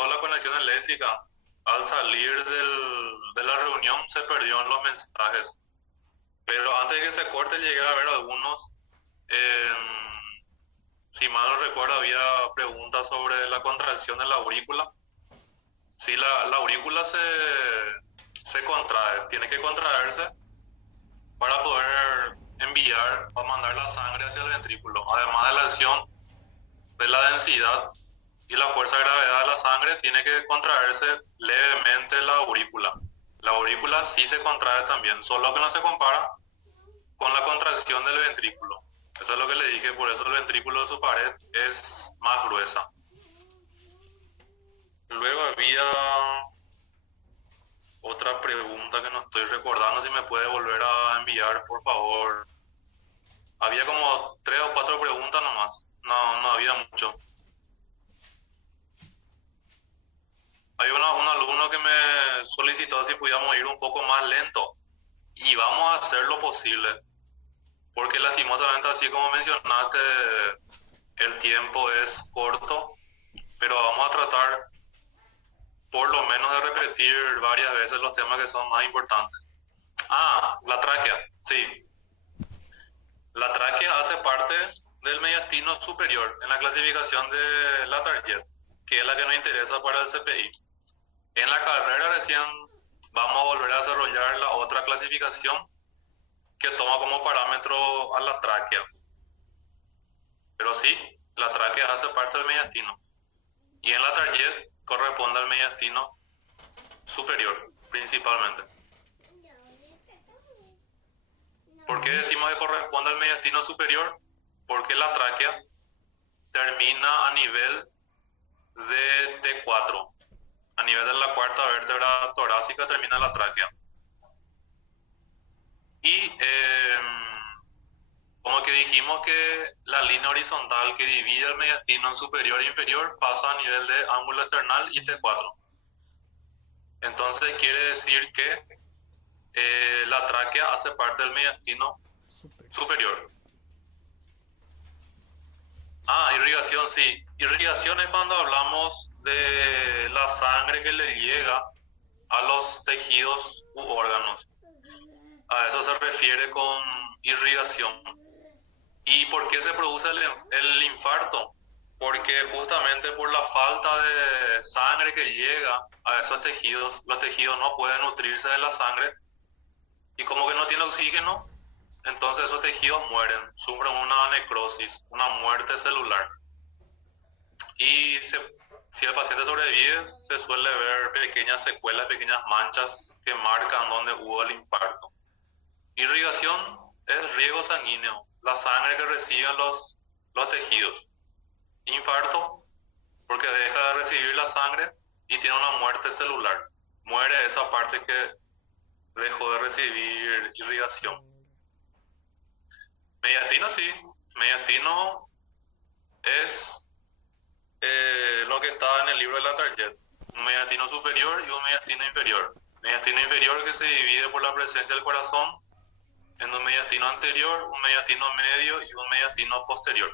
cortó la conexión eléctrica. Al salir de la reunión se perdieron los mensajes. Pero antes de que se corte llegué a ver algunos. Si mal no recuerdo, había preguntas sobre la contracción de la aurícula. Si la aurícula se contrae, tiene que contraerse para poder enviar o mandar la sangre hacia el ventrículo. Además de la acción de la densidad y la fuerza de gravedad de la sangre, tiene que contraerse levemente la aurícula. La aurícula sí se contrae también, solo que no se compara con la contracción del ventrículo. Eso es lo que le dije, por eso el ventrículo de su pared es más gruesa. Luego había otra pregunta que no estoy recordando, si me puede volver a enviar, por favor. Había como 3 o 4 preguntas nomás, no había mucho. Hay un alumno que me solicitó si podíamos ir un poco más lento y vamos a hacer lo posible, porque lastimosamente, así como mencionaste, el tiempo es corto, pero vamos a tratar por lo menos de repetir varias veces los temas que son más importantes. La tráquea, sí. La tráquea hace parte del mediastino superior en la clasificación de la Target, que es la que nos interesa para el CPI. En la carrera recién vamos a volver a desarrollar la otra clasificación que toma como parámetro a la tráquea. Pero sí, la tráquea hace parte del mediastino. Y en la Target corresponde al mediastino superior, principalmente. ¿Por qué decimos que corresponde al mediastino superior? Porque la tráquea termina a nivel de T4. A nivel de la cuarta vértebra torácica termina la tráquea. Y como que dijimos que la línea horizontal que divide el mediastino en superior e inferior pasa a nivel de ángulo esternal y T4. Entonces quiere decir que la tráquea hace parte del mediastino superior. Irrigación, sí. Irrigación es cuando hablamos de la sangre que le llega a los tejidos u órganos. A eso se refiere con irrigación. ¿Y por qué se produce el infarto? Porque justamente por la falta de sangre que llega a esos tejidos, los tejidos no pueden nutrirse de la sangre y como que no tiene oxígeno, entonces esos tejidos mueren, sufren una necrosis, una muerte celular. Y si el paciente sobrevive, se suele ver pequeñas secuelas, pequeñas manchas que marcan donde hubo el infarto. Irrigación es riego sanguíneo, la sangre que reciben los tejidos. Infarto, porque deja de recibir la sangre y tiene una muerte celular. Muere esa parte que dejó de recibir irrigación. Mediastino, sí. Mediastino es lo que está en el libro de la Target. Un mediastino superior y un mediastino inferior. Mediastino inferior que se divide por la presencia del corazón en un mediastino anterior, un mediastino medio y un mediastino posterior.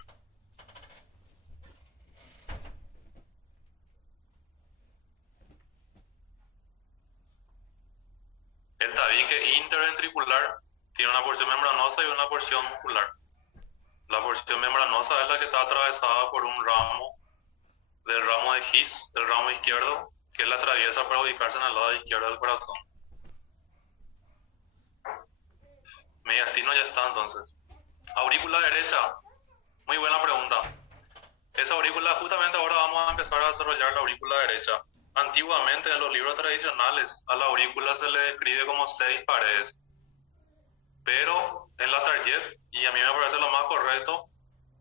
El tabique interventricular tiene una porción membranosa y una porción muscular. La porción membranosa es la que está atravesada por un ramo del ramo de His, del ramo izquierdo, que la atraviesa para ubicarse en el lado izquierdo del corazón. Mediastino ya está entonces. Aurícula derecha, muy buena pregunta. Esa aurícula, justamente ahora vamos a empezar a desarrollar la aurícula derecha. Antiguamente en los libros tradicionales a la aurícula se le describe como 6 paredes. Pero en la Target, y a mí me parece lo más correcto,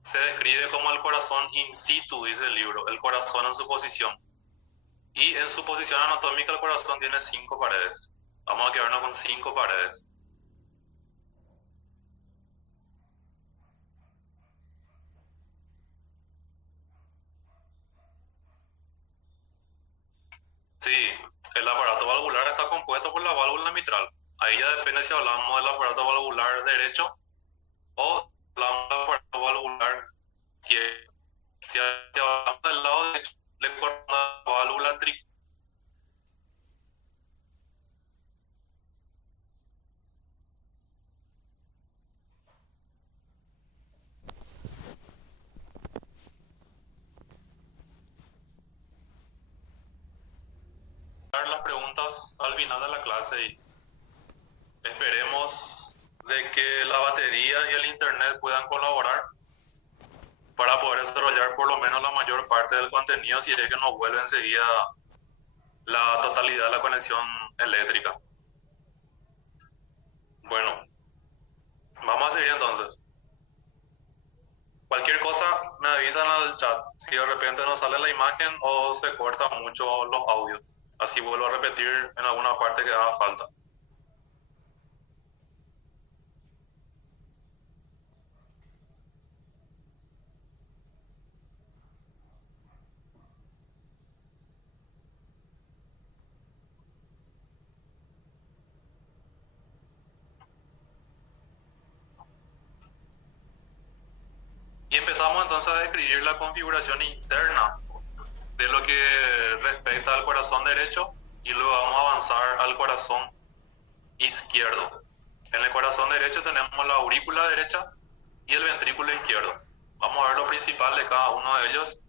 se describe como el corazón in situ, dice el libro, el corazón en su posición. Y en su posición anatómica el corazón tiene 5 paredes. Vamos a quedarnos con 5 paredes. Sí, el aparato valvular está compuesto por la válvula mitral. Ahí ya depende si hablamos del aparato valvular derecho o hablamos del aparato valvular izquierdo. Si hablamos del lado derecho, le corresponde a la válvula dejar las preguntas al final de la clase y esperemos de que la batería y el internet puedan colaborar para poder desarrollar por lo menos la mayor parte del contenido si es que nos vuelve enseguida la totalidad de la conexión eléctrica. Bueno, vamos a seguir entonces. Cualquier cosa me avisan al chat si de repente no sale la imagen o se cortan mucho los audios. Así vuelvo a repetir en alguna parte que haga falta. Y empezamos entonces a describir la configuración interna de lo que respecta al corazón derecho y luego vamos a avanzar al corazón izquierdo. En el corazón derecho tenemos la aurícula derecha y el ventrículo izquierdo. Vamos a ver lo principal de cada uno de ellos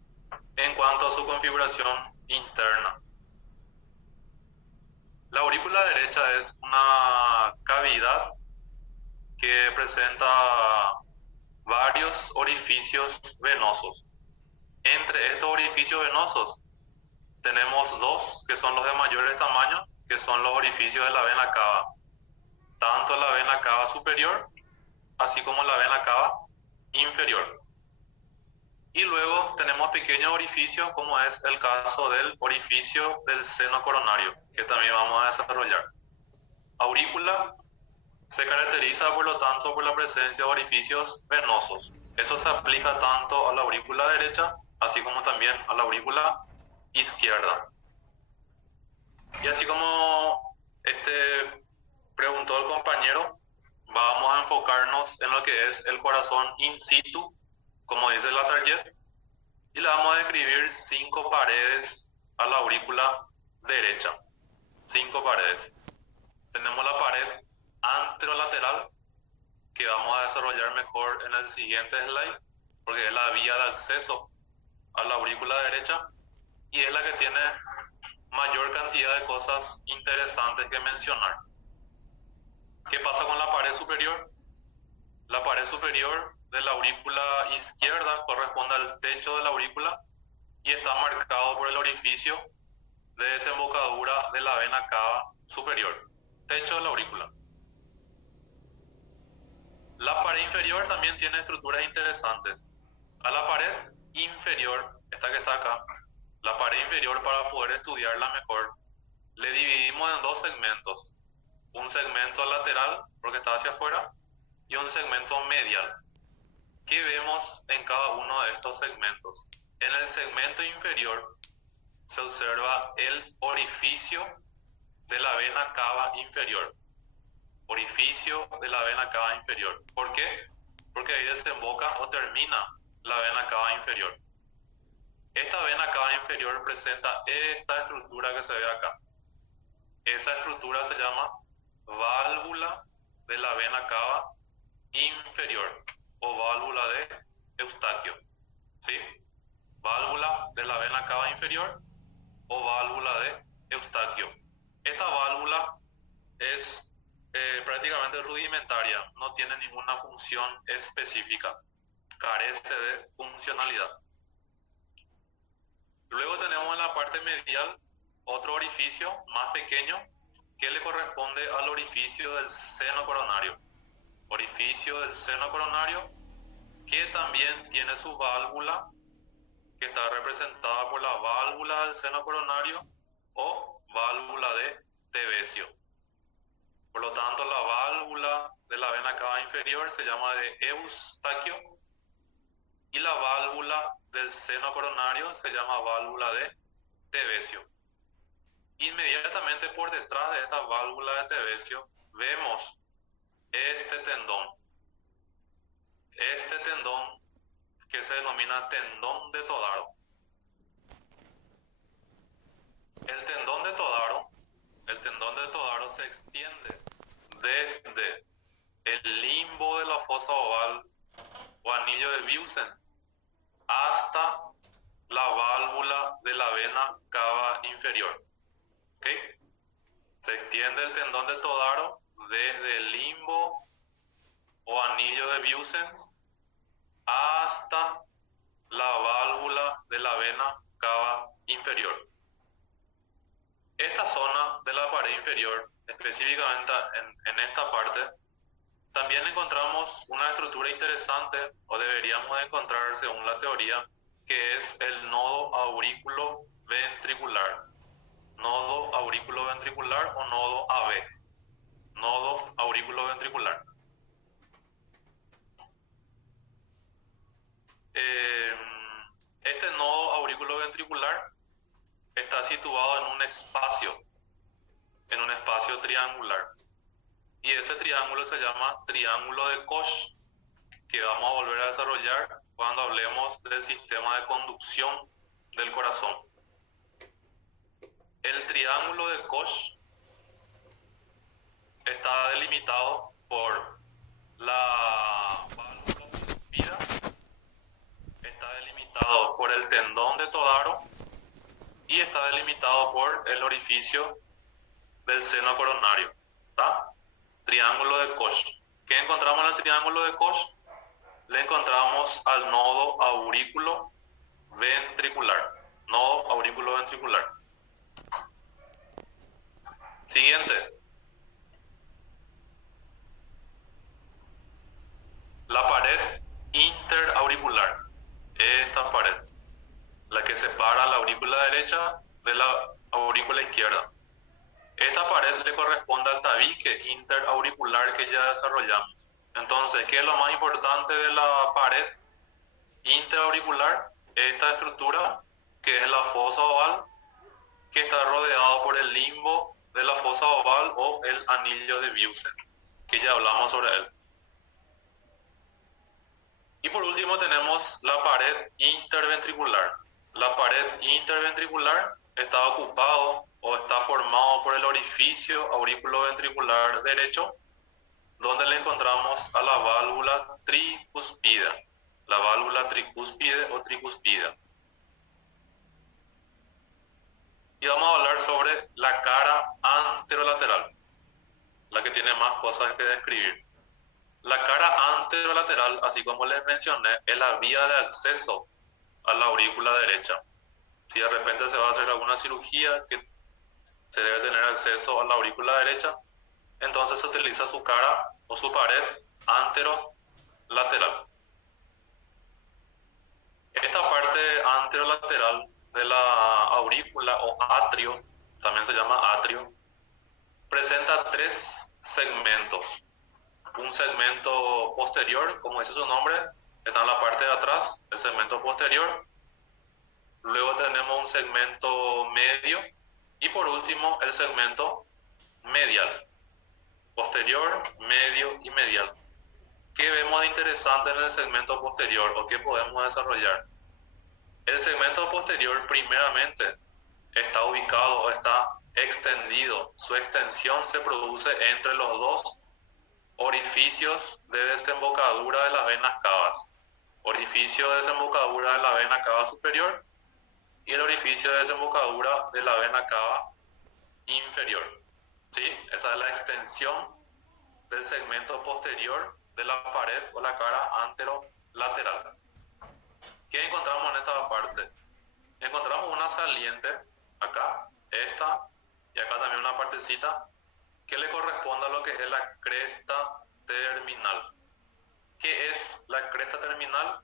en cuanto a su configuración interna. La aurícula derecha es una cavidad que presenta varios orificios venosos. Entre estos orificios venosos tenemos dos que son los de mayores tamaños, que son los orificios de la vena cava. Tanto la vena cava superior, así como la vena cava inferior. Y luego tenemos pequeños orificios, como es el caso del orificio del seno coronario, que también vamos a desarrollar. Aurícula se caracteriza, por lo tanto, por la presencia de orificios venosos. Eso se aplica tanto a la aurícula derecha, así como también a la aurícula izquierda. Y así como preguntó el compañero, vamos a enfocarnos en lo que es el corazón in situ, como dice la tarjeta, y le vamos a describir 5 paredes a la aurícula derecha. 5 paredes. Tenemos la pared anterolateral, que vamos a desarrollar mejor en el siguiente slide, porque es la vía de acceso a la aurícula derecha y es la que tiene mayor cantidad de cosas interesantes que mencionar. ¿Qué pasa con la pared superior? La pared superior de la aurícula izquierda corresponde al techo de la aurícula y está marcado por el orificio de desembocadura de la vena cava superior, techo de la aurícula. La pared inferior también tiene estructuras interesantes. A la pared inferior, esta que está acá, la pared inferior, para poder estudiarla mejor, le dividimos en 2 segmentos. Un segmento lateral, porque está hacia afuera, y un segmento medial. ¿Qué vemos en cada uno de estos segmentos? En el segmento inferior se observa el orificio de la vena cava inferior. Orificio de la vena cava inferior. ¿Por qué? Porque ahí desemboca o termina la vena cava inferior. Esta vena cava inferior presenta esta estructura que se ve acá. Esa estructura se llama válvula de la vena cava inferior o válvula de Eustaquio. ¿Sí? Válvula de la vena cava inferior o válvula de Eustaquio. Esta válvula es prácticamente rudimentaria, no tiene ninguna función específica, carece de funcionalidad. Luego tenemos en la parte medial otro orificio más pequeño que le corresponde al orificio del seno coronario. Orificio del seno coronario que también tiene su válvula, que está representada por la válvula del seno coronario o válvula de Tevesio. Por lo tanto, la válvula de la vena cava inferior se llama de Eustaquio y la válvula del seno coronario se llama válvula de Tevesio. Inmediatamente por detrás de esta válvula de Tevesio vemos este tendón. Este tendón que se denomina tendón de Todaro. El tendón de Todaro se extiende desde el limbo de la fosa oval o anillo de Vieussens hasta la válvula de la vena cava inferior. ¿Okay? extiende el tendón de Todaro desde el limbo o anillo de Vieussens hasta la válvula de la vena cava inferior. Esta zona de la pared inferior, específicamente en esta parte, también encontramos una estructura interesante, o deberíamos encontrar según la teoría, que es el nodo aurículo ventricular. Nodo aurículo ventricular o nodo AB. Nodo aurículo ventricular. Este nodo aurículo ventricular está situado en un espacio triangular. Y ese triángulo se llama triángulo de Koch, que vamos a volver a desarrollar cuando hablemos del sistema de conducción del corazón. El triángulo de Koch está delimitado por la válvula cuspida, está delimitado por el tendón de Todaro y está delimitado por el orificio del seno coronario. ¿Está? Triángulo de Koch. ¿Qué encontramos en el triángulo de Koch? Le encontramos al nodo aurículo ventricular. Nodo aurículo ventricular. Siguiente. La pared interauricular. Esta pared. La que separa la aurícula derecha de la aurícula izquierda. Esta pared le corresponde al tabique interauricular que ya desarrollamos. Entonces, ¿qué es lo más importante de la pared interauricular? Esta estructura, que es la fosa oval, que está rodeado por el limbo de la fosa oval o el anillo de Vieussens, que ya hablamos sobre él. Y por último tenemos la pared interventricular. La pared interventricular está ocupado o está formado por el orificio auriculoventricular derecho, donde le encontramos a la válvula tricúspide. La válvula tricúspide o tricuspide. Y vamos a hablar sobre la cara anterolateral, la que tiene más cosas que describir. La cara anterolateral, así como les mencioné, es la vía de acceso a la aurícula derecha. Si de repente se va a hacer alguna cirugía que se debe tener acceso a la aurícula derecha, entonces se utiliza su cara o su pared anterolateral. Esta parte anterolateral de la aurícula o atrio, también se llama atrio, presenta tres segmentos. Un segmento posterior, como dice su nombre, está en la parte de atrás, el segmento posterior. Luego tenemos un segmento medio y por último el segmento medial. Posterior, medio y medial. ¿Qué vemos de interesante en el segmento posterior o qué podemos desarrollar? El segmento posterior primeramente está ubicado o está extendido. Su extensión se produce entre los dos orificios de desembocadura de las venas cavas. Orificio de desembocadura de la vena cava superior y el orificio de desembocadura de la vena cava inferior. ¿Sí? Esa es la extensión del segmento posterior de la pared o la cara anterolateral. ¿Qué encontramos en esta parte? Encontramos una saliente, acá, esta, y acá también una partecita, que le corresponde a lo que es la cresta terminal. ¿Qué es la cresta terminal?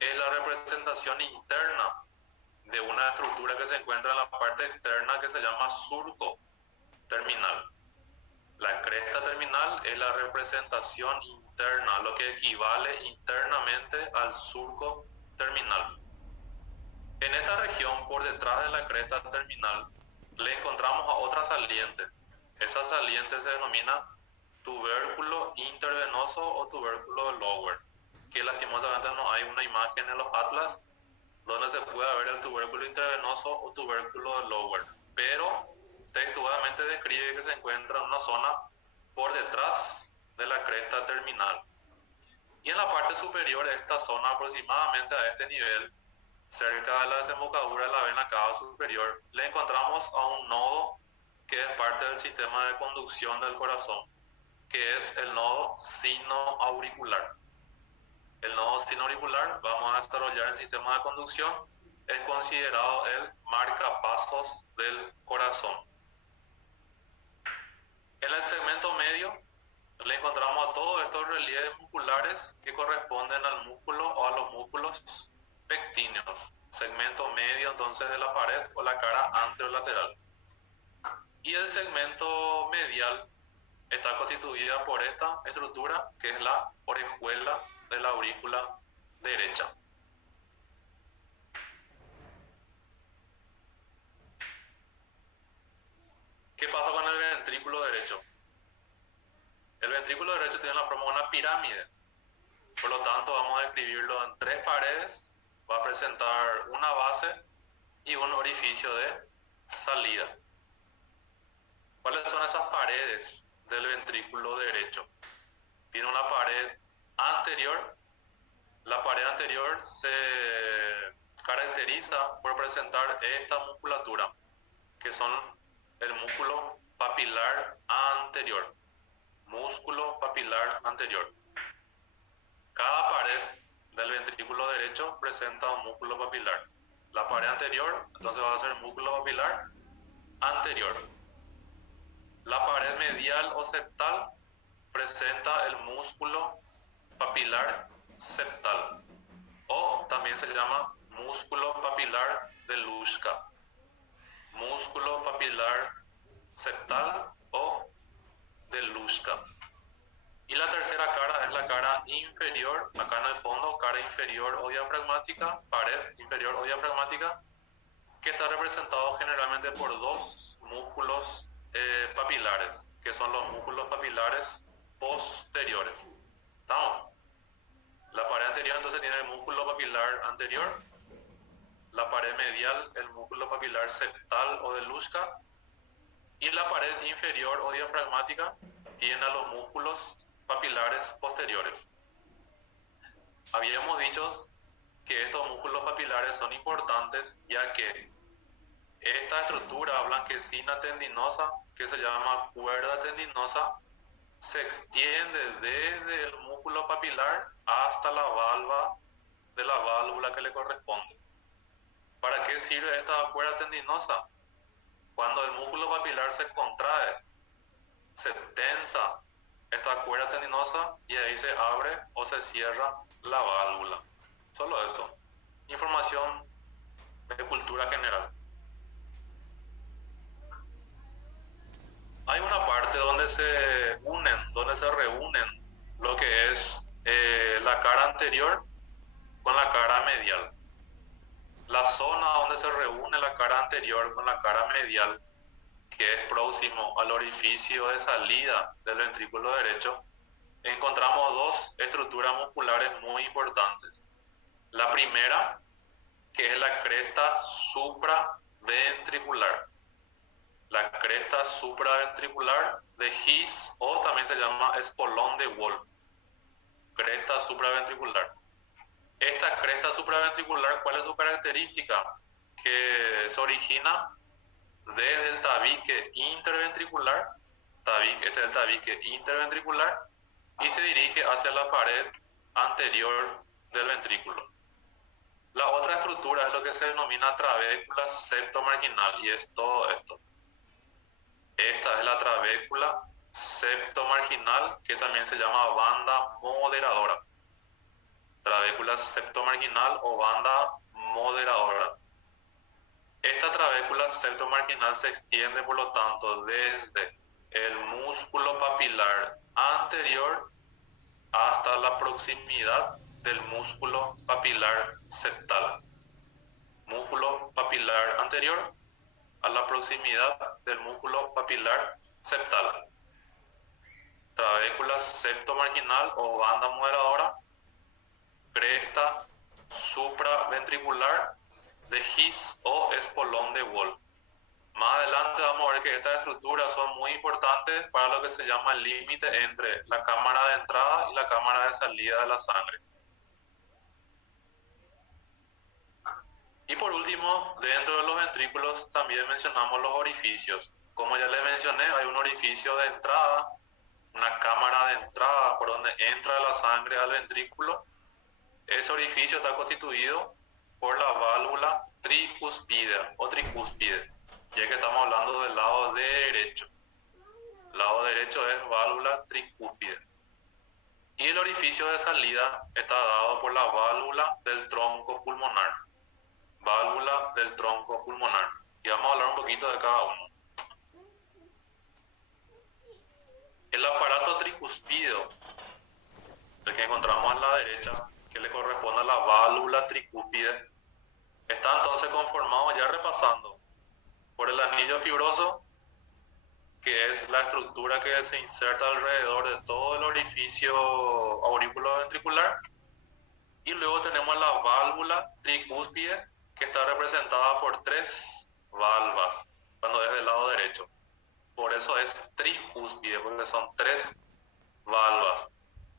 Es la representación interna de una estructura que se encuentra en la parte externa que se llama surco terminal. La cresta terminal es la representación interna, lo que equivale internamente al surco terminal. En esta región, por detrás de la cresta terminal, le encontramos a otra saliente. Esa saliente se denomina tubérculo intervenoso o tubérculo lower, que lastimosamente no hay una imagen en los atlas donde se pueda ver el tubérculo intervenoso o tubérculo lower, pero textualmente describe que se encuentra en una zona por detrás de la cresta terminal. Y en la parte superior de esta zona, aproximadamente a este nivel, cerca de la desembocadura de la vena cava superior, le encontramos a un nodo que es parte del sistema de conducción del corazón, que es el nodo sinoauricular. El nodo sinoauricular, vamos a desarrollar el sistema de conducción, es considerado el marcapasos del corazón. En el segmento medio le encontramos a todos estos relieves musculares que corresponden al músculo o a los músculos pectíneos. Segmento medio entonces de la pared o la cara anterolateral. Y el segmento medial está constituida por esta estructura que es la orejuela de la aurícula derecha. ¿Qué pasa con el ventrículo derecho? El ventrículo derecho tiene la forma de una pirámide, por lo tanto vamos a escribirlo en 3 paredes, va a presentar una base y un orificio de salida. ¿Cuáles son esas paredes del ventrículo derecho? Tiene una pared anterior. La pared anterior se caracteriza por presentar esta musculatura, que son el músculo papilar anterior. Músculo papilar anterior. Cada pared del ventrículo derecho presenta un músculo papilar. La pared anterior, entonces va a ser músculo papilar anterior. La pared medial o septal presenta el músculo papilar septal, o también se llama músculo papilar de Luschka. Músculo papilar septal o de Luschka. Y la tercera cara es la cara inferior, acá en el fondo, cara inferior o diafragmática, pared inferior o diafragmática, que está representado generalmente por 2 músculos papilares, que son los músculos papilares posteriores. ¿Estamos? La pared anterior entonces tiene el músculo papilar anterior, la pared medial el músculo papilar septal o de Luschka, y la pared inferior o diafragmática tiene a los músculos papilares posteriores. Habíamos dicho que estos músculos papilares son importantes ya que esta estructura blanquecina tendinosa, que se llama cuerda tendinosa, se extiende desde el músculo papilar hasta la valva de la válvula que le corresponde. ¿Para qué sirve esta cuerda tendinosa? Cuando el músculo papilar se contrae, se tensa esta cuerda tendinosa y ahí se abre o se cierra la válvula. Solo eso. Información de cultura general. Hay una parte donde se reúnen lo que es la cara anterior con la cara medial. La zona donde se reúne la cara anterior con la cara medial, que es próximo al orificio de salida del ventrículo derecho, encontramos 2 estructuras musculares muy importantes. La primera, que es la cresta supraventricular. La cresta supraventricular de His, o también se llama espolón de Wolff. Cresta supraventricular. Esta cresta supraventricular, ¿cuál es su característica? Que se origina desde el tabique interventricular, este es el tabique interventricular, y se dirige hacia la pared anterior del ventrículo. La otra estructura es lo que se denomina trabécula septomarginal, y es todo esto. Esta es la trabécula septomarginal, que también se llama banda moderadora. Trabécula septomarginal o banda moderadora. Esta trabécula septomarginal se extiende, por lo tanto, desde el músculo papilar anterior hasta la proximidad del músculo papilar septal. Músculo papilar anterior a la proximidad del músculo papilar septal. Trabécula septomarginal o banda moderadora, cresta supraventricular de His o espolón de Wolff. Más adelante vamos a ver que estas estructuras son muy importantes para lo que se llama el límite entre la cámara de entrada y la cámara de salida de la sangre. Y por último, dentro de los ventrículos también mencionamos los orificios. Como ya les mencioné, hay un orificio de entrada, una cámara de entrada por donde entra la sangre al ventrículo. Ese orificio está constituido por la válvula tricúspide o tricúspide, ya que estamos hablando del lado derecho. El lado derecho es válvula tricúspide. Y el orificio de salida está dado por la válvula del tronco pulmonar. Válvula del tronco pulmonar. Y vamos a hablar un poquito de cada uno. El aparato tricúspido, el que encontramos a la derecha, que le corresponde a la válvula tricúspide, está entonces conformado, ya repasando, por el anillo fibroso, que es la estructura que se inserta alrededor de todo el orificio auriculoventricular, y luego tenemos la válvula tricúspide, que está representada por 3 valvas, cuando es del lado derecho. Por eso es tricúspide, porque son 3 valvas.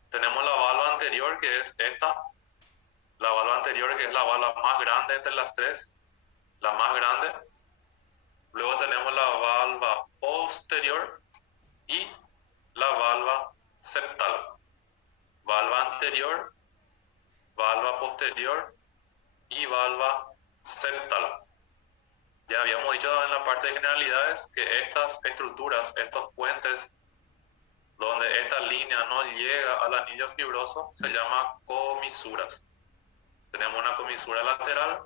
Tenemos la valva anterior, que es esta, la valva anterior, que es la valva más grande entre las 3, la más grande. Luego tenemos la valva posterior y la valva septal. Valva anterior, valva posterior y valva septal. Ya habíamos dicho en la parte de generalidades que estas estructuras, estos puentes, donde esta línea no llega al anillo fibroso, se llama comisuras. Tenemos una comisura lateral,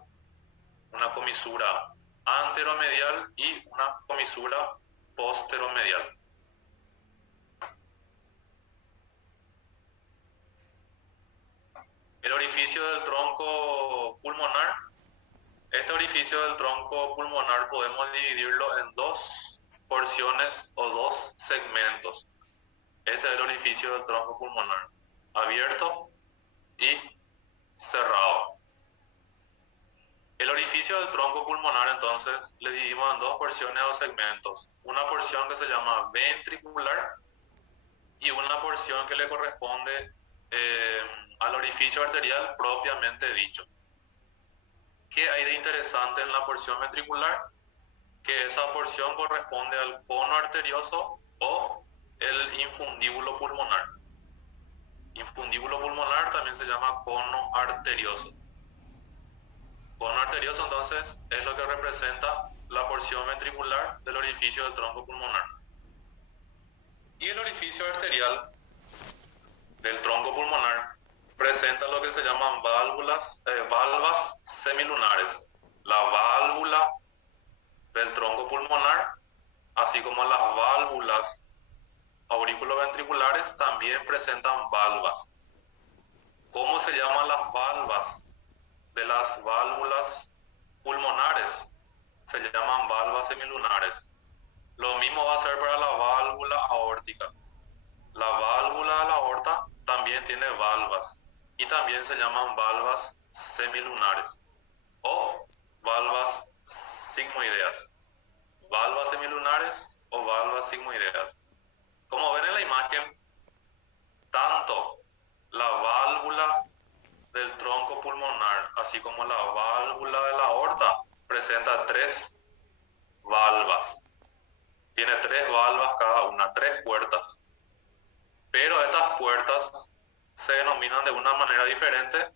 una comisura anteromedial y una comisura posteromedial. El orificio del tronco pulmonar. Este orificio del tronco pulmonar podemos dividirlo en 2 porciones o 2 segmentos. Este es el orificio del tronco pulmonar, abierto y cerrado. El orificio del tronco pulmonar, entonces, le dividimos en 2 porciones o segmentos. Una porción que se llama ventricular y una porción que le corresponde al orificio arterial propiamente dicho. ¿Qué hay de interesante en la porción ventricular? Que esa porción corresponde al cono arterioso o el infundíbulo pulmonar. Infundíbulo pulmonar también se llama cono arterioso. Cono arterioso, entonces, es lo que representa la porción ventricular del orificio del tronco pulmonar. Y el orificio arterial del tronco pulmonar presenta lo que se llaman valvas semilunares. La válvula del tronco pulmonar, así como las válvulas auriculoventriculares, también presentan valvas. ¿Cómo se llaman las valvas de las válvulas pulmonares? Se llaman valvas semilunares. Lo mismo va a ser para la válvula aórtica. La válvula de la aorta también tiene valvas y también se llaman valvas semilunares o valvas sigmoideas. Valvas semilunares o valvas sigmoideas. Como ven en la imagen, tanto la válvula del tronco pulmonar, así como la válvula de la aorta, presenta 3 valvas. Tiene 3 valvas cada una, 3 puertas. Pero estas puertas se denominan de una manera diferente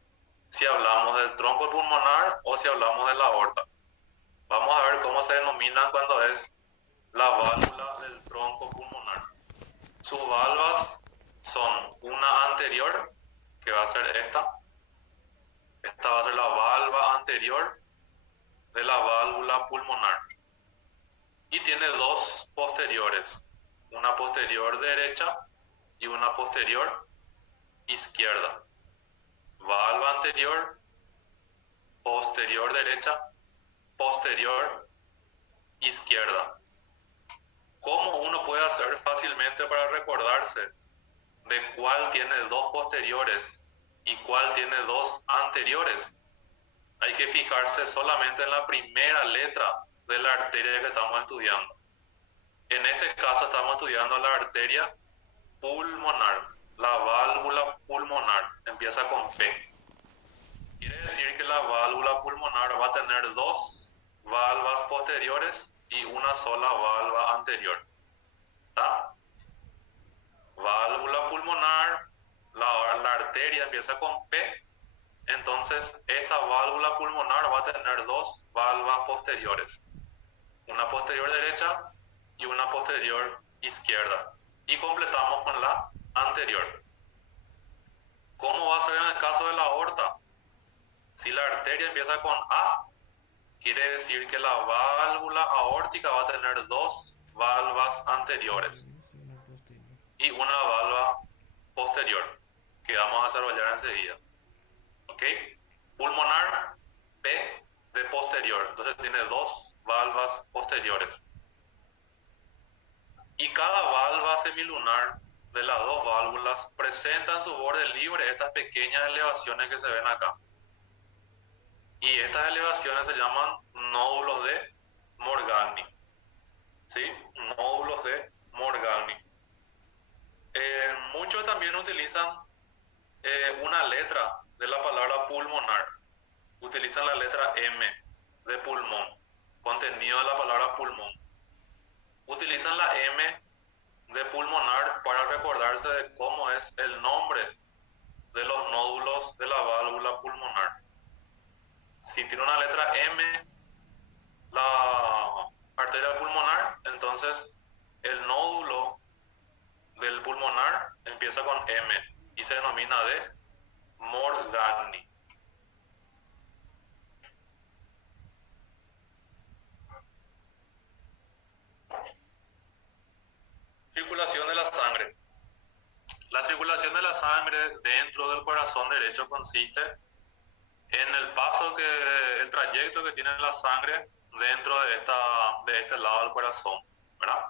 si hablamos del tronco pulmonar o si hablamos de la aorta. Vamos a ver cómo se denominan cuando es la válvula del tronco pulmonar. Sus valvas son una anterior, que va a ser esta. Esta va a ser la valva anterior de la válvula pulmonar. Y tiene 2 posteriores, una posterior derecha y una posterior izquierda. Valva anterior, posterior derecha, posterior izquierda. ¿Cómo uno puede hacer fácilmente para recordarse de cuál tiene 2 posteriores y cuál tiene 2 anteriores? Hay que fijarse solamente en la primera letra de la arteria que estamos estudiando. En este caso estamos estudiando la arteria pulmonar, la válvula pulmonar, empieza con P. Quiere decir que la válvula pulmonar va a tener 2 valvas posteriores y una sola válvula anterior. ¿Está? Válvula pulmonar, la arteria empieza con P, entonces esta válvula pulmonar va a tener dos válvulas posteriores, una posterior derecha y una posterior izquierda. Y completamos con la anterior. ¿Cómo va a ser en el caso de la aorta? Si la arteria empieza con A, quiere decir que la válvula aórtica va a tener dos válvulas anteriores y una válvula posterior, que vamos a desarrollar enseguida. ¿Ok? Pulmonar, P de posterior, entonces tiene dos válvulas posteriores. Y cada válvula semilunar de las dos válvulas presenta en su borde libre estas pequeñas elevaciones que se ven acá. Y estas elevaciones se llaman nódulos de Morgagni. ¿Sí? Nódulos de Morgagni. Muchos también utilizan una letra de la palabra pulmonar. Utilizan la letra M de pulmón, contenido de la palabra pulmón. Utilizan la M de pulmonar para recordarse de cómo es el nombre de los nódulos de la válvula pulmonar. Si tiene una letra M la arteria pulmonar, entonces el nódulo del pulmonar empieza con M y se denomina de Morgagni. Circulación de la sangre. La circulación de la sangre dentro del corazón derecho consiste en el trayecto que tiene la sangre dentro de este lado del corazón, ¿verdad?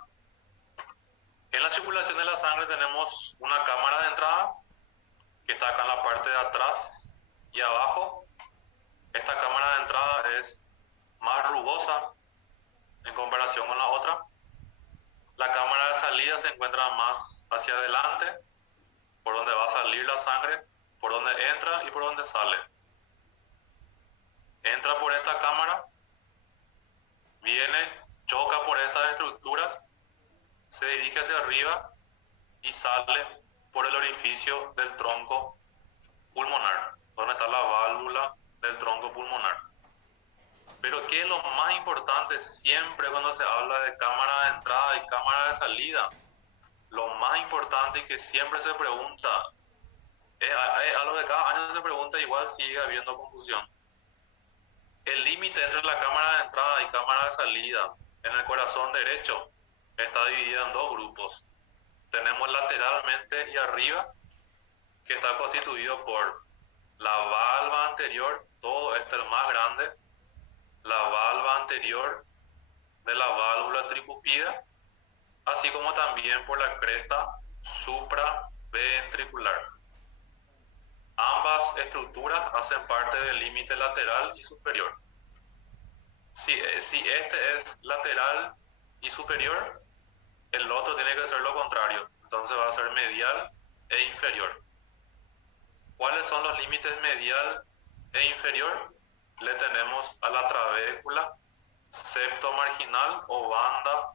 En la circulación de la sangre tenemos una cámara de entrada que está acá en la parte de atrás y abajo. Esta cámara de entrada es más rugosa en comparación con la otra. La cámara de salida se encuentra más hacia adelante, por donde va a salir la sangre, por donde entra y por donde sale. Entra por esta cámara, viene, choca por estas estructuras, se dirige hacia arriba y sale por el orificio del tronco pulmonar, donde está la válvula del tronco pulmonar. Pero ¿qué es lo más importante siempre cuando se habla de cámara de entrada y cámara de salida? Lo más importante y que siempre se pregunta, a lo que cada año se pregunta, igual sigue habiendo confusión. El límite entre la cámara de entrada y cámara de salida en el corazón derecho está dividido en dos grupos. Tenemos lateralmente y arriba, que está constituido por la valva anterior, todo este el más grande, la valva anterior de la válvula tricupida, así como también por la cresta supraventricular. Ambas estructuras hacen parte del límite lateral y superior. Si este es lateral y superior, el otro tiene que ser lo contrario, entonces va a ser medial e inferior. ¿Cuáles son los límites medial e inferior? Le tenemos a la trabécula, septo marginal o banda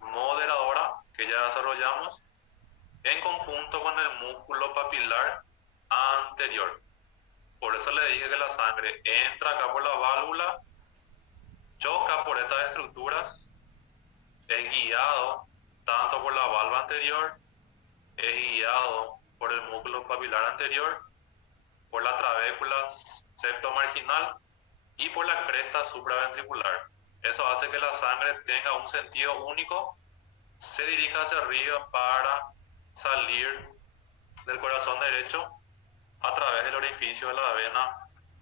moderadora, que ya desarrollamos, en conjunto con el músculo papilar anterior. Por eso le dije que la sangre entra acá por la válvula, choca por estas estructuras, es guiado tanto por la valva anterior, es guiado por el músculo papilar anterior, por la trabécula septo marginal y por la cresta supraventricular. Eso hace que la sangre tenga un sentido único, se dirija hacia arriba para salir del corazón derecho a través del orificio de la vena,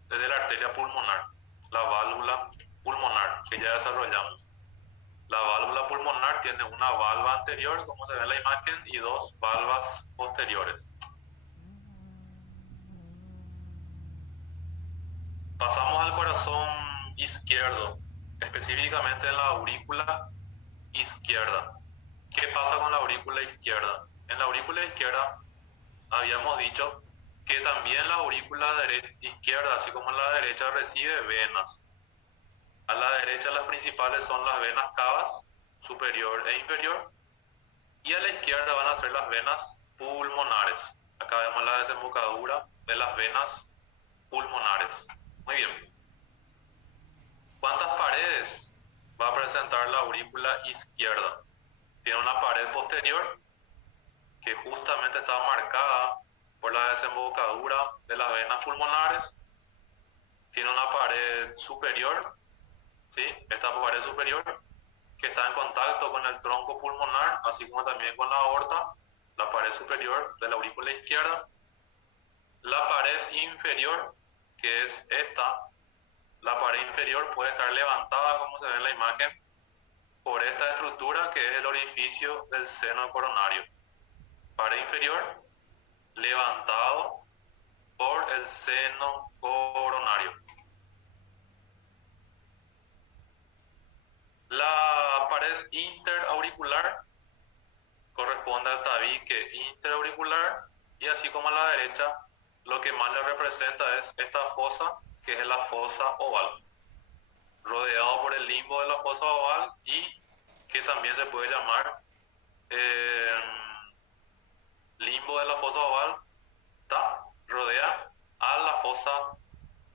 desde la arteria pulmonar, la válvula pulmonar que ya desarrollamos. La válvula pulmonar tiene una valva anterior, como se ve en la imagen, y dos valvas posteriores. Pasamos al corazón izquierdo, específicamente en la aurícula izquierda. ¿Qué pasa con la aurícula izquierda? En la aurícula izquierda habíamos dicho que también la aurícula izquierda, así como la derecha, recibe venas. A la derecha las principales son las venas cavas, superior e inferior, y a la izquierda van a ser las venas pulmonares. Acá vemos la desembocadura de las venas pulmonares. Muy bien. ¿Cuántas paredes va a presentar la aurícula izquierda? Tiene una pared posterior que justamente está marcada por la desembocadura de las venas pulmonares. Tiene una pared superior, ¿sí? Esta pared superior que está en contacto con el tronco pulmonar, así como también con la aorta, la pared superior de la aurícula izquierda. La pared inferior, que es esta, la pared inferior puede estar levantada, como se ve en la imagen, por esta estructura que es el orificio del seno coronario. Pared inferior levantado por el seno coronario. La pared interauricular corresponde al tabique interauricular, y así como a la derecha, lo que más le representa es esta fosa, que es la fosa oval, rodeado por el limbo de la fosa oval, y que también se puede llamar limbo de la fosa oval, rodea a la fosa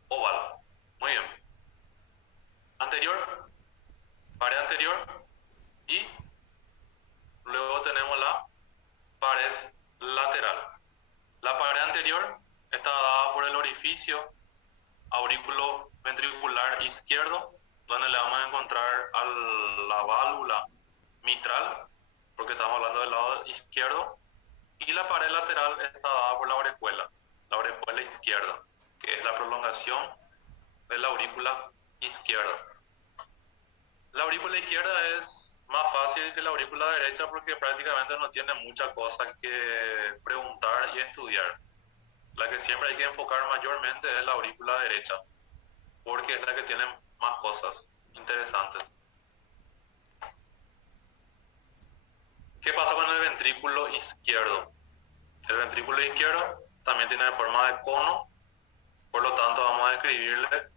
oval. Muy bien. Anterior, pared anterior, y luego tenemos la pared lateral. La pared anterior está dada por el orificio aurículo ventricular izquierdo, donde le vamos a encontrar a la válvula mitral, porque estamos hablando del lado izquierdo, y la pared lateral está dada por la orejuela izquierda, que es la prolongación de la aurícula izquierda. La aurícula izquierda es más fácil que la aurícula derecha porque prácticamente no tiene muchas cosas que preguntar y estudiar. La que siempre hay que enfocar mayormente es la aurícula derecha, porque es la que tiene más cosas interesantes. ¿Qué pasa con el ventrículo izquierdo? El ventrículo izquierdo también tiene forma de cono, por lo tanto vamos a escribirle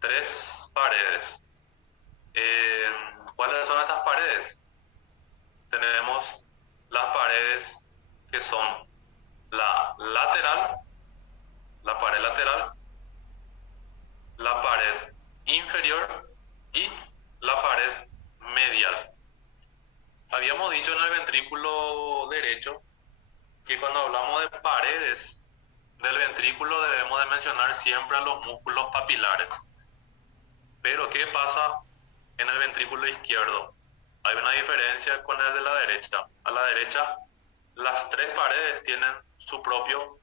3 paredes. ¿Cuáles son estas paredes? Tenemos las paredes que son la lateral, la pared lateral, la pared inferior y la pared medial. Habíamos dicho en el ventrículo derecho que cuando hablamos de paredes del ventrículo debemos de mencionar siempre a los músculos papilares. Pero ¿qué pasa en el ventrículo izquierdo? Hay una diferencia con el de la derecha. A la derecha, las 3 paredes tienen su propio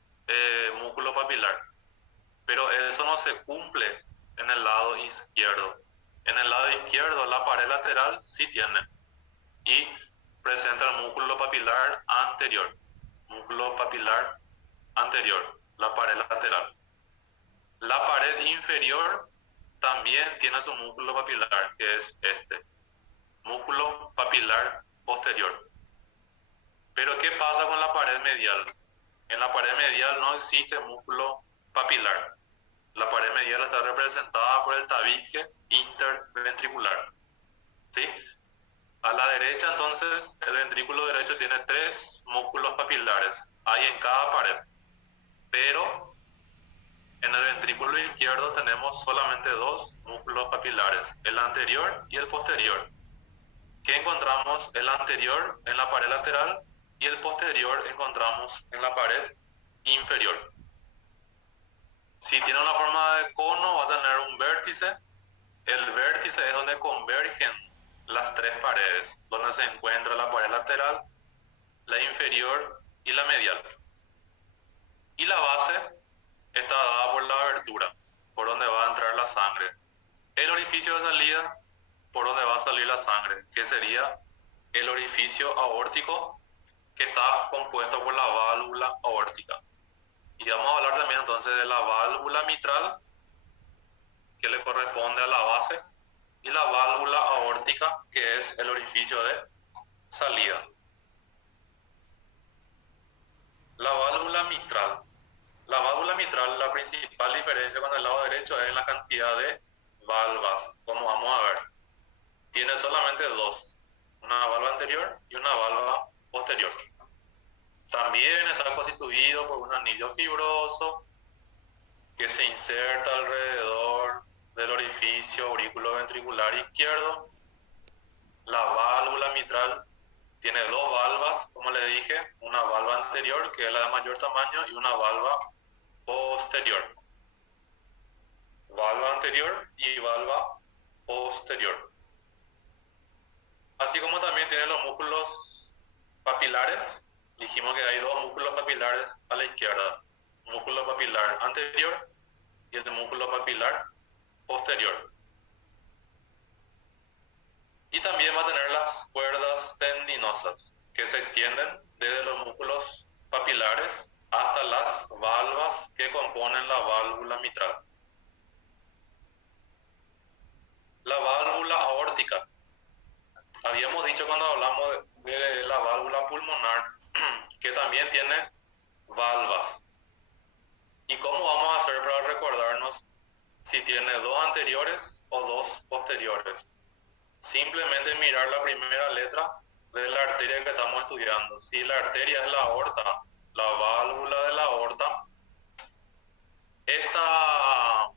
músculo papilar, pero eso no se cumple en el lado izquierdo. En el lado izquierdo, la pared lateral sí tiene y presenta el músculo papilar anterior. Músculo papilar anterior, la pared lateral. La pared inferior también tiene su músculo papilar, que es este, músculo papilar posterior. Pero ¿qué pasa con la pared medial? En la pared medial no existe músculo papilar. La pared medial está representada por el tabique interventricular. ¿Sí? A la derecha, entonces, el ventrículo derecho tiene 3 músculos papilares. Hay en cada pared. Pero en el ventrículo izquierdo tenemos solamente 2 músculos papilares, el anterior y el posterior. ¿Qué encontramos? El anterior en la pared lateral y el posterior encontramos en la pared inferior. Si tiene una forma de cono, va a tener un vértice. El vértice es donde convergen las 3 paredes, donde se encuentra la pared lateral, la inferior y la medial. Y la base está dada por la abertura, por donde va a entrar la sangre. El orificio de salida, por donde va a salir la sangre, que sería el orificio aórtico, que está compuesto por la válvula aórtica. Y vamos a hablar también entonces de la válvula mitral, que le corresponde a la base, y la válvula aórtica, que es el orificio de salida. La válvula mitral. La válvula mitral, la principal diferencia con el lado derecho es en la cantidad de valvas, como vamos a ver. anillo fibroso que se inserta alrededor del orificio auriculoventricular izquierdo. La válvula mitral tiene dos valvas, como le dije, una valva anterior, que es la de mayor tamaño, y una valva posterior. Valva anterior y valva posterior. Así como también tiene los músculos papilares. Dijimos que hay dos músculos papilares a la izquierda. Músculo papilar anterior y el músculo papilar posterior. Y también va a tener las cuerdas tendinosas que se extienden desde los músculos papilares hasta las valvas que componen la válvula mitral. La válvula aórtica. Habíamos dicho cuando hablamos de la válvula pulmonar que también tiene valvas. ¿Y cómo vamos a hacer para recordarnos si tiene dos anteriores o dos posteriores? Simplemente mirar la primera letra de la arteria que estamos estudiando. Si la arteria es la aorta, la válvula de la aorta, esta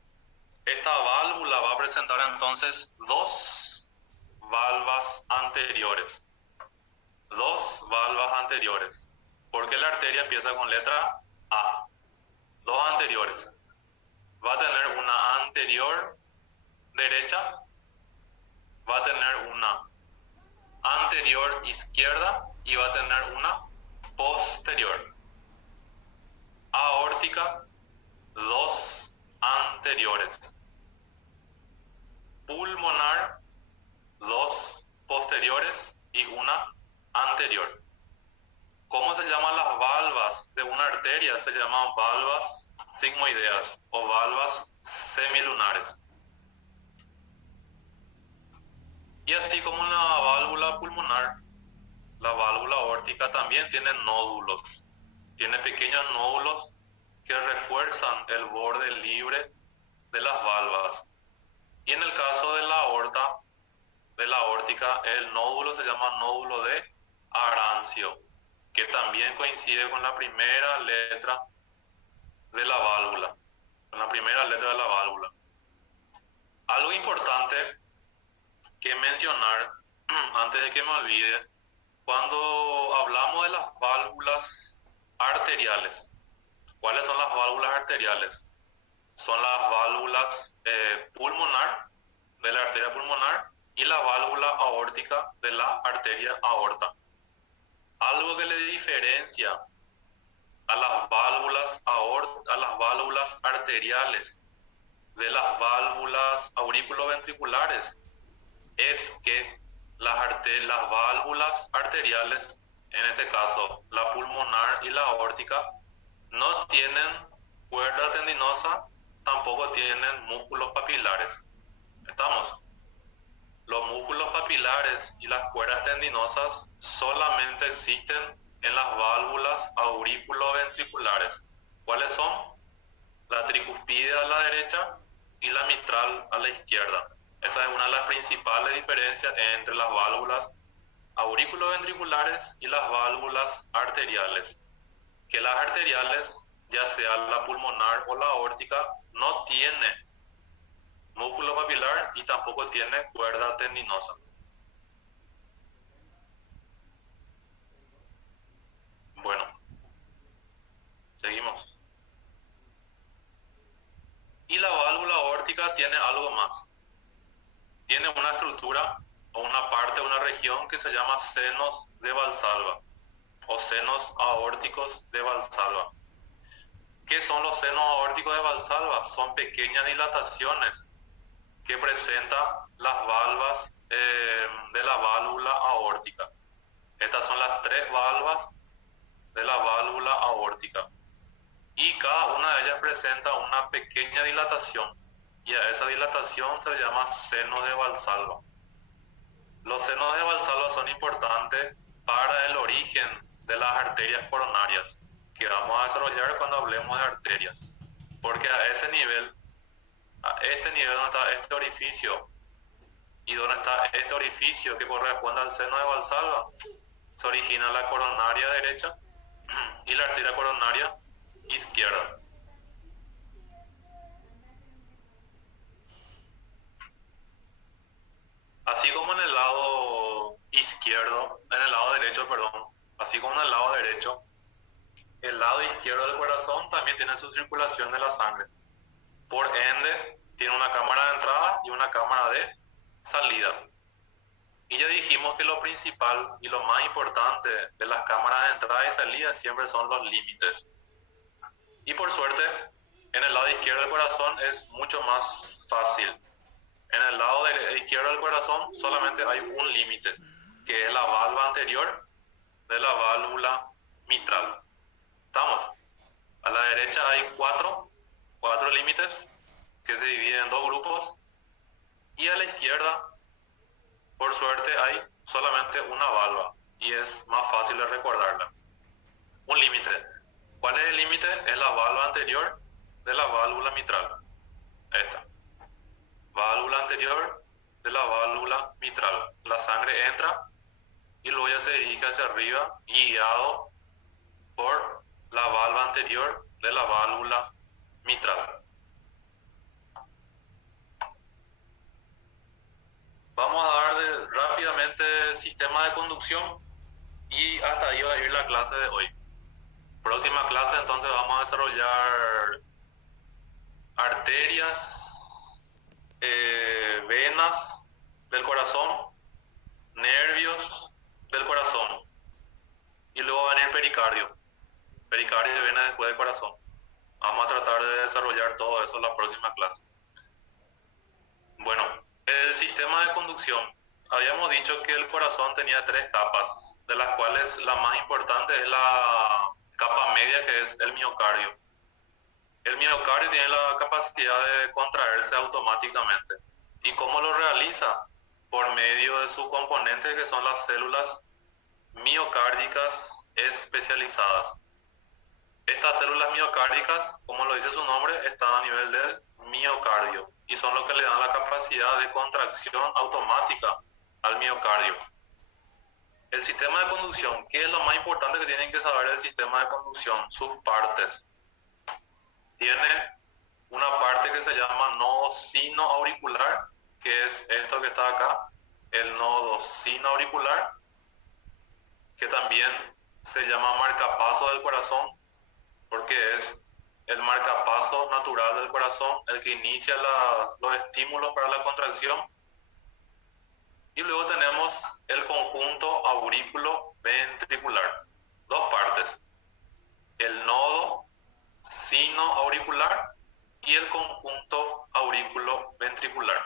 válvula va a presentar entonces dos valvas anteriores. Dos valvas anteriores. Porque la arteria empieza con letra A. Dos anteriores. Va a tener una anterior derecha, va a tener una anterior izquierda y va a tener una posterior. Aórtica, dos anteriores. Pulmonar, dos posteriores y una anterior. ¿Cómo se llaman las valvas de una arteria? Se llaman valvas sigmoideas o valvas semilunares. Y así como la válvula pulmonar, la válvula aórtica también tiene nódulos. Tiene pequeños nódulos que refuerzan el borde libre de las valvas. Y en el caso de la aorta, de la aórtica, el nódulo se llama nódulo de Arancio, que también coincide con la primera letra de la válvula. Con la primera letra de la válvula. Algo importante que mencionar, antes de que me olvide, cuando hablamos de las válvulas arteriales, ¿cuáles son las válvulas arteriales? Son las válvulas pulmonar, de la arteria pulmonar, y la válvula aórtica de la arteria aorta. Algo que le diferencia a las válvulas arteriales de las válvulas auriculoventriculares es que las válvulas arteriales, en este caso la pulmonar y la aórtica, no tienen cuerda tendinosa, tampoco tienen músculos papilares. ¿Estamos? Los músculos papilares y las cuerdas tendinosas solamente existen en las válvulas auriculoventriculares. ¿Cuáles son? La tricuspide a la derecha y la mitral a la izquierda. Esa es una de las principales diferencias entre las válvulas auriculoventriculares y las válvulas arteriales. Que las arteriales, ya sea la pulmonar o la aórtica, no tiene músculo papilar y tampoco tiene cuerda tendinosa. Bueno, seguimos. Y la válvula aórtica tiene algo más. Tiene una estructura o una parte, una región que se llama senos de Valsalva o senos aórticos de Valsalva. ¿Qué son los senos aórticos de Valsalva? Son pequeñas dilataciones que presenta las valvas de la válvula aórtica. Estas son las tres valvas de la válvula aórtica. Y cada una de ellas presenta una pequeña dilatación. Y a esa dilatación se le llama seno de Valsalva. Los senos de Valsalva son importantes para el origen de las arterias coronarias, que vamos a desarrollar cuando hablemos de arterias. Porque a ese nivel, a este nivel donde está este orificio y donde está este orificio que corresponde al seno de Valsalva, se origina la coronaria derecha y la arteria coronaria izquierda. Así como en el lado izquierdo, en el lado derecho, perdón, así como en el lado derecho, el lado izquierdo del corazón también tiene su circulación de la sangre. Por ende, tiene una cámara de entrada y una cámara de salida. Y ya dijimos que lo principal y lo más importante de las cámaras de entrada y salida siempre son los límites. Y por suerte, en el lado izquierdo del corazón es mucho más fácil. En el lado izquierdo del corazón solamente hay un límite, que es la válvula anterior de la válvula mitral. ¿Estamos? A la derecha hay cuatro límites que se dividen en dos grupos, y a la izquierda, por suerte, hay solamente una válvula y es más fácil de recordarla. Un límite. ¿Cuál es el límite? Es la válvula anterior de la válvula mitral. Esta. Válvula anterior de la válvula mitral. La sangre entra y luego ya se dirige hacia arriba, guiado por la válvula anterior de la válvula mitral. Vamos a dar rápidamente sistema de conducción y hasta ahí va a ir la clase de hoy. Próxima clase entonces vamos a desarrollar arterias, venas del corazón, nervios del corazón y luego va a venir pericardio y venas después del corazón. Vamos a tratar de desarrollar todo eso en la próxima clase. Bueno, el sistema de conducción. Habíamos dicho que el corazón tenía 3 capas, de las cuales la más importante es la capa media, que es el miocardio. El miocardio tiene la capacidad de contraerse automáticamente. ¿Y cómo lo realiza? Por medio de sus componentes, que son las células miocárdicas especializadas. Estas células miocárdicas, como lo dice su nombre, están a nivel del miocardio y son los que le dan la capacidad de contracción automática al miocardio. El sistema de conducción, ¿qué es lo más importante que tienen que saber del sistema de conducción? Sus partes. Tiene una parte que se llama nodo sinoauricular, que es esto que está acá, el nodo sinoauricular, que también se llama marcapaso del corazón, porque es el marcapaso natural del corazón, el que inicia los estímulos para la contracción. Y luego tenemos el conjunto aurículo-ventricular. 2 partes. El nodo sinoauricular y el conjunto aurículo-ventricular.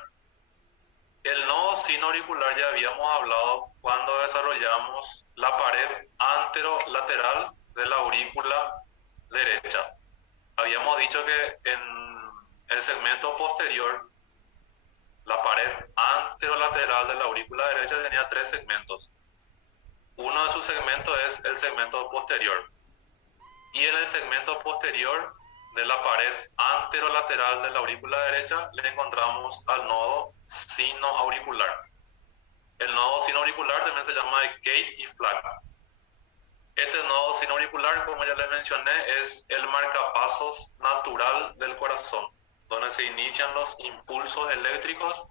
El nodo sinoauricular ya habíamos hablado cuando desarrollamos la pared anterolateral de la aurícula derecha. Habíamos dicho que en el segmento posterior, la pared anterolateral de la aurícula derecha tenía 3 segmentos. Uno de sus segmentos es el segmento posterior. Y en el segmento posterior de la pared anterolateral de la aurícula derecha le encontramos al nodo sinoauricular. El nodo sinoauricular también se llama de Kate y Flack. Este nodo sinoauricular, como ya les mencioné, es el marcapasos natural del corazón, donde se inician los impulsos eléctricos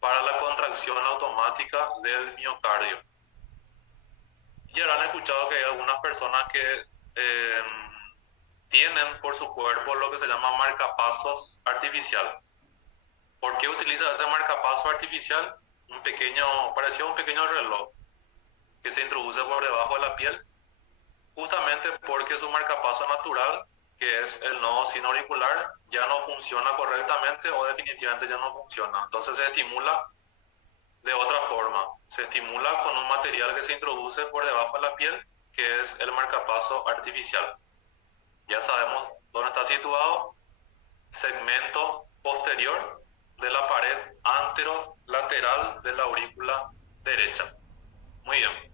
para la contracción automática del miocardio. Y habrán escuchado que hay algunas personas que tienen por su cuerpo lo que se llama marcapasos artificial. ¿Por qué utiliza ese marcapaso artificial? Parecía un pequeño reloj que se introduce por debajo de la piel, justamente porque su marcapaso natural, que es el nodo sinoauricular, ya no funciona correctamente o definitivamente ya no funciona. Entonces se estimula de otra forma. Se estimula con un material que se introduce por debajo de la piel, que es el marcapaso artificial. Ya sabemos dónde está situado. Segmento posterior de la pared anterolateral de la aurícula derecha. Muy bien.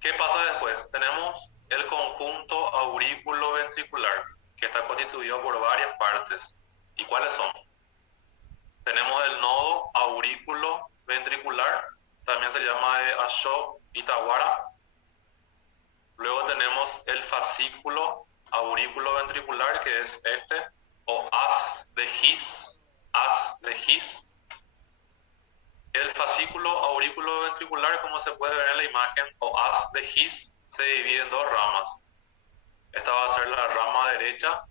¿Qué pasa después? Tenemos el conjunto aurículo-ventricular, que está constituido por varias partes. ¿Y cuáles son? Tenemos el nodo aurículo-ventricular, también se llama de Ashok y Tawara. Luego tenemos el fascículo auriculoventricular, que es este, o haz de His. El fascículo auriculoventricular, como se puede ver en la imagen, o haz de His, se divide en dos ramas. Esta va a ser la rama derecha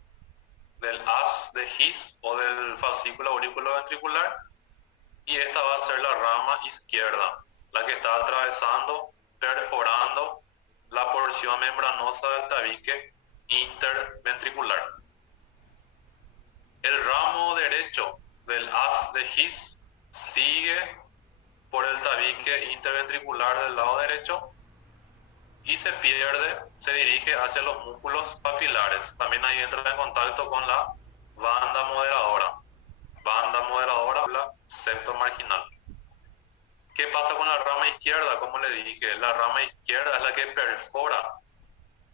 del haz de His o del fascículo auriculoventricular, y esta va a ser la rama izquierda, la que está atravesando, perforando la porción membranosa del tabique interventricular. El ramo derecho del haz de His sigue por el tabique interventricular del lado derecho y se pierde, se dirige hacia los músculos papilares. También ahí entra en contacto con la banda moderadora, la septo marginal. ¿Qué pasa con la rama izquierda? Como le dije, la rama izquierda es la que perfora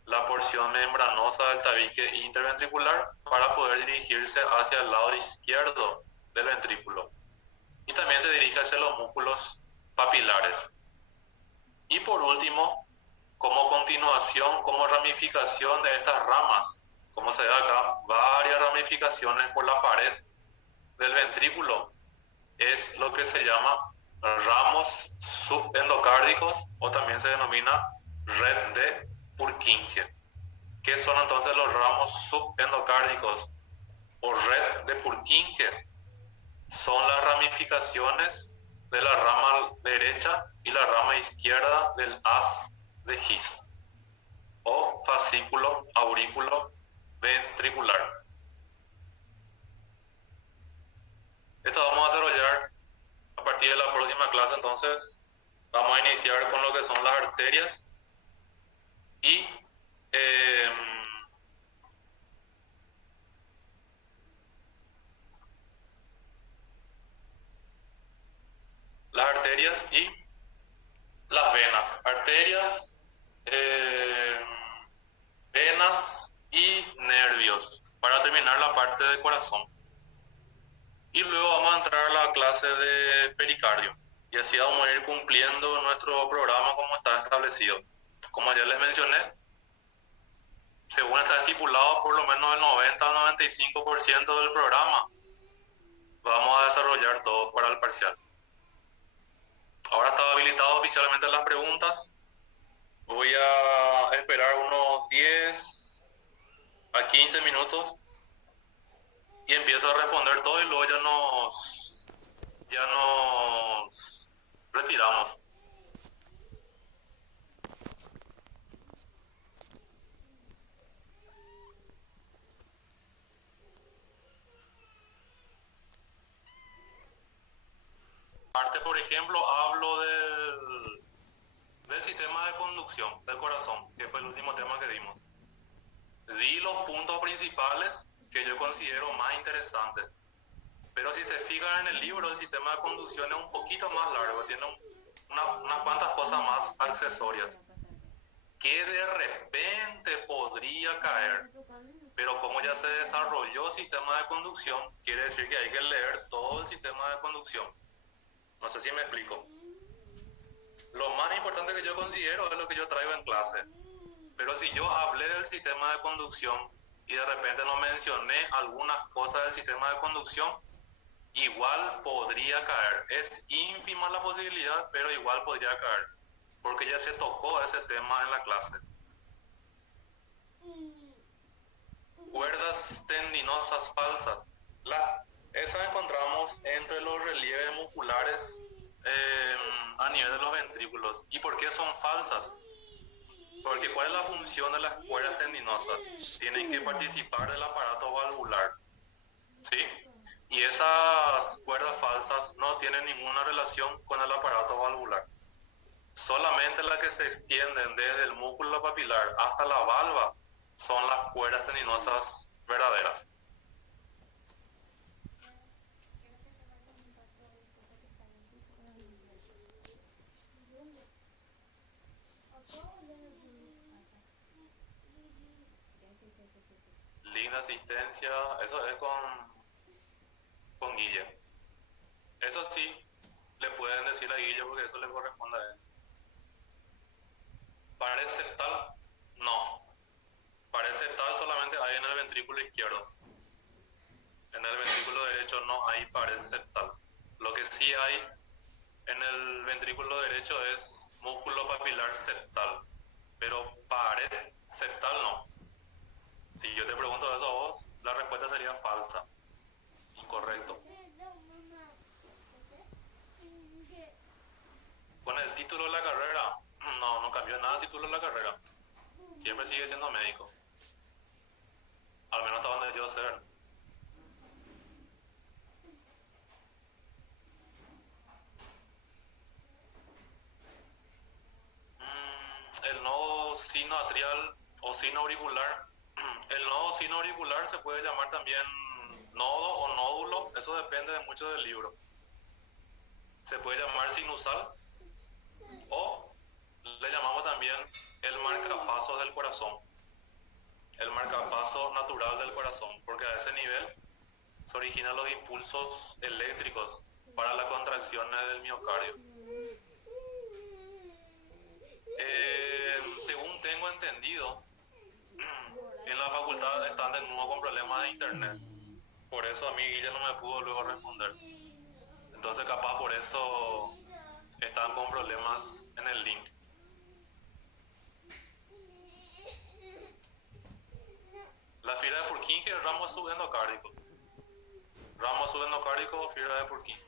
la porción membranosa del tabique interventricular para poder dirigirse hacia el lado izquierdo del ventrículo. Y también se dirige hacia los músculos papilares. Y por último, como continuación, como ramificación de estas ramas, como se ve acá, varias ramificaciones por la pared del ventrículo, es lo que se llama ramos subendocárdicos, o también se denomina red de Purkinje. ¿Qué son entonces los ramos subendocárdicos o red de Purkinje? Son las ramificaciones de la rama derecha y la rama izquierda del haz de His o fascículo aurículo ventricular. Esto vamos a desarrollar a partir de la próxima clase. Entonces vamos a iniciar con lo que son las arterias y las venas. Arterias, venas y nervios, para terminar la parte del corazón. Y luego vamos a entrar a la clase de pericardio, y así vamos a ir cumpliendo nuestro programa como está establecido. Como ya les mencioné, según está estipulado, por lo menos el 90 o 95% del programa vamos a desarrollar todo para el parcial. Ahora está habilitado oficialmente las preguntas. Voy a esperar unos 10 a 15 minutos y empiezo a responder todo, y luego ya nos retiramos. Por ejemplo, hablo del sistema de conducción del corazón, que fue el último tema que dimos. Di los puntos principales que yo considero más interesantes, pero si se fijan en el libro, el sistema de conducción es un poquito más largo, tiene unas cuantas cosas más accesorias que de repente podría caer, pero como ya se desarrolló el sistema de conducción, quiere decir que hay que leer todo el sistema de conducción. No sé si me explico. Lo más importante que yo considero es lo que yo traigo en clase. Pero si yo hablé del sistema de conducción y de repente no mencioné algunas cosas del sistema de conducción, igual podría caer. Es ínfima la posibilidad, pero igual podría caer, porque ya se tocó ese tema en la clase. Cuerdas tendinosas falsas. Esas encontramos entre los relieves musculares a nivel de los ventrículos. ¿Y por qué son falsas? Porque ¿cuál es la función de las cuerdas tendinosas? Tienen que participar del aparato valvular, ¿sí? Y esas cuerdas falsas no tienen ninguna relación con el aparato valvular. Solamente las que se extienden desde el músculo papilar hasta la valva son las cuerdas tendinosas verdaderas. Link de asistencia, eso es con Guille. Eso sí, le pueden decir a Guille porque eso le corresponde a él. ¿Parece tal? No. Parece tal solamente ventrículo izquierdo. En el ventrículo derecho no hay pared septal. Lo que sí hay en el ventrículo derecho es músculo papilar septal, pero pared septal no. Si yo te pregunto eso a vos, la respuesta sería falsa, incorrecto. Con el título de la carrera, no cambió nada el título de la carrera. Siempre sigue siendo médico. Al menos hasta donde yo sé. El nodo sinoatrial o sinoauricular. El nodo sinoauricular se puede llamar también nodo o nódulo, eso depende de mucho del libro. Se puede llamar sinusal o le llamamos también el marcapasos del corazón. El marcapaso natural del corazón, porque a ese nivel se originan los impulsos eléctricos para las contracciones del miocardio. Según tengo entendido, en la facultad están de nuevo con problemas de internet. Por eso a mí Guille no me pudo luego responder. Entonces capaz por eso están con problemas en el link. La fibra de Purkinje es ramo subendocárdico. Ramo subendocárdico, fibra de Purkinje.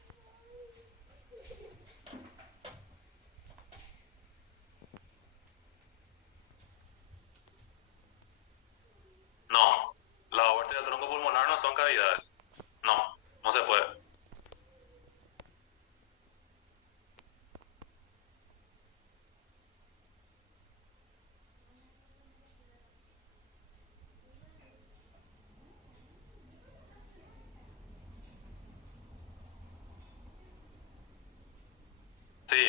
No, las aortas del tronco pulmonar no son cavidades. No, no se puede. Sí,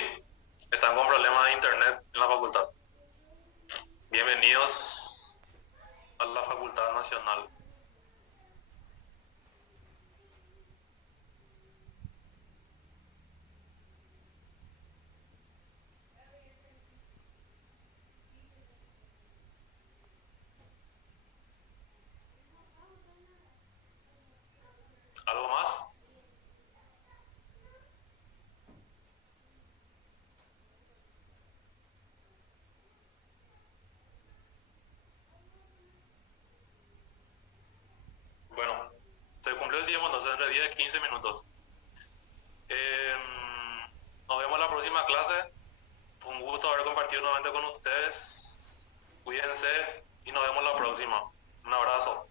están con problemas de internet en la facultad. Bienvenidos a la Facultad Nacional. ¿Algo más? Bueno, se cumplió el tiempo, entonces entre 10 y 15 minutos. Nos vemos en la próxima clase. Un gusto haber compartido nuevamente con ustedes. Cuídense y nos vemos la próxima. Un abrazo.